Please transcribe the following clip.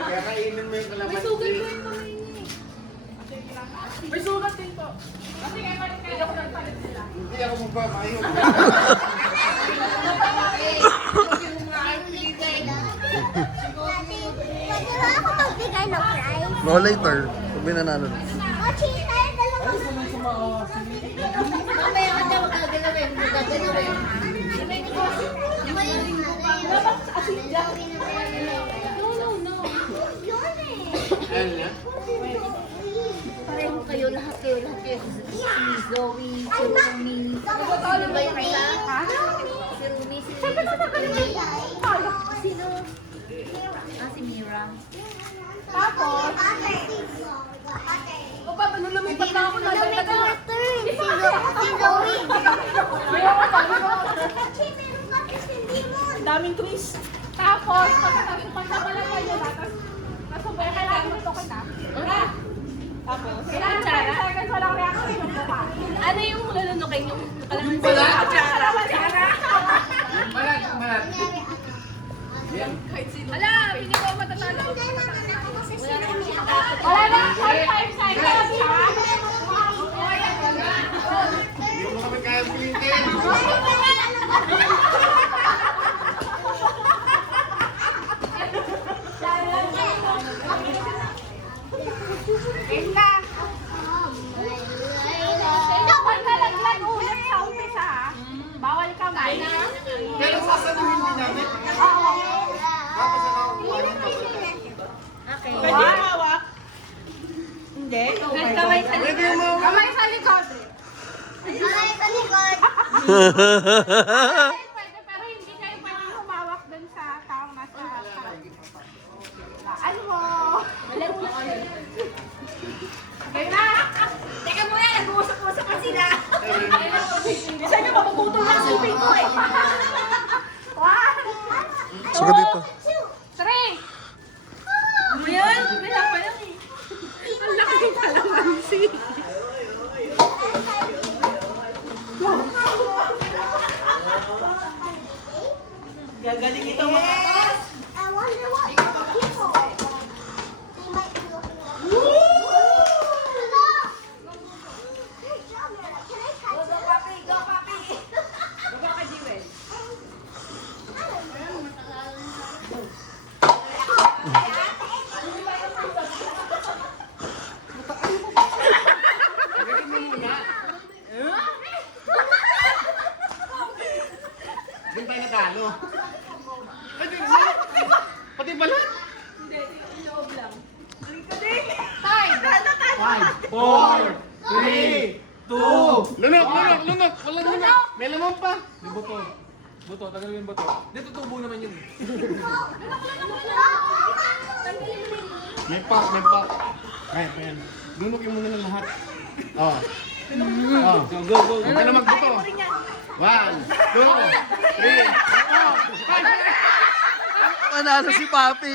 Kaya kainin mo yung kalamansi. May sugat ko yung kamay niya. May sugat din po. Kasi kayo ko nagpalit sila. Hindi ako magpapayong. Pwede ba ako magbigay ng prize? No, later. Pag may nanalo na. Cheese tayo, dalawa. Mamaya ka daw gagalawin. Gagalawin. No. Yun eh. Ayun nga. Pareho kayo, lahat kayo. Si Zoe, si Rumi. Sino ba yung isa? Si Rumi, si Sino? Si Mira. Tapos, O ba, lumipat na ako na no, may turn. Si Zoe. Ang daming twist. Tapos, pagkakala kayo na, tapos kailangan mo ito ka na. Tapos, kailangan 5 seconds walang reaction yung mukha. Ano yung lulunukin yung Yung pala. Kutsara. Yung malat. Ala, hindi ko matatalo. Wala na, 5 seconds ha? Hindi mo kami kaya pilitin. Game na. Dapat nalaglag ulit sa umpisa ha? Bawal kamay na. Pero sasaluhin din namin. Okay. Pwede yung mawak? Hindi. Kamay sa Pwede mo. Kamay sa likod. Ay, sa likod. Pwede, pero hindi kayo pwede humawak dun sa taong nasa harap. Laan mo. Okay na. Teka muna, nag-uusap-usap pa sila. Bisa nyo mapuputol ng sipin ko eh. 1, Suka dito. 3. Ano yun? Wala pa lang eh. Ang laki pa lang ng si. Gagaling ito mga. I wonder what people. They might be looking at me. Look! Good job, Nana. Can I touch it? Go, papi. Baba ka, Jewel. Doon tayo natalo. Pati balat. Time. 5, 4, 3, 2. Lunok. Walang lunok. May laman pa. Yung buto. Buto, tagal yung buto. Dito tubo naman yun. May pak. Kaya pa yan. Lunokin mo na ng lahat. Oh. Go. Huwag ka na magbuto. 1, 2, 3, 4. Manalo si Papi.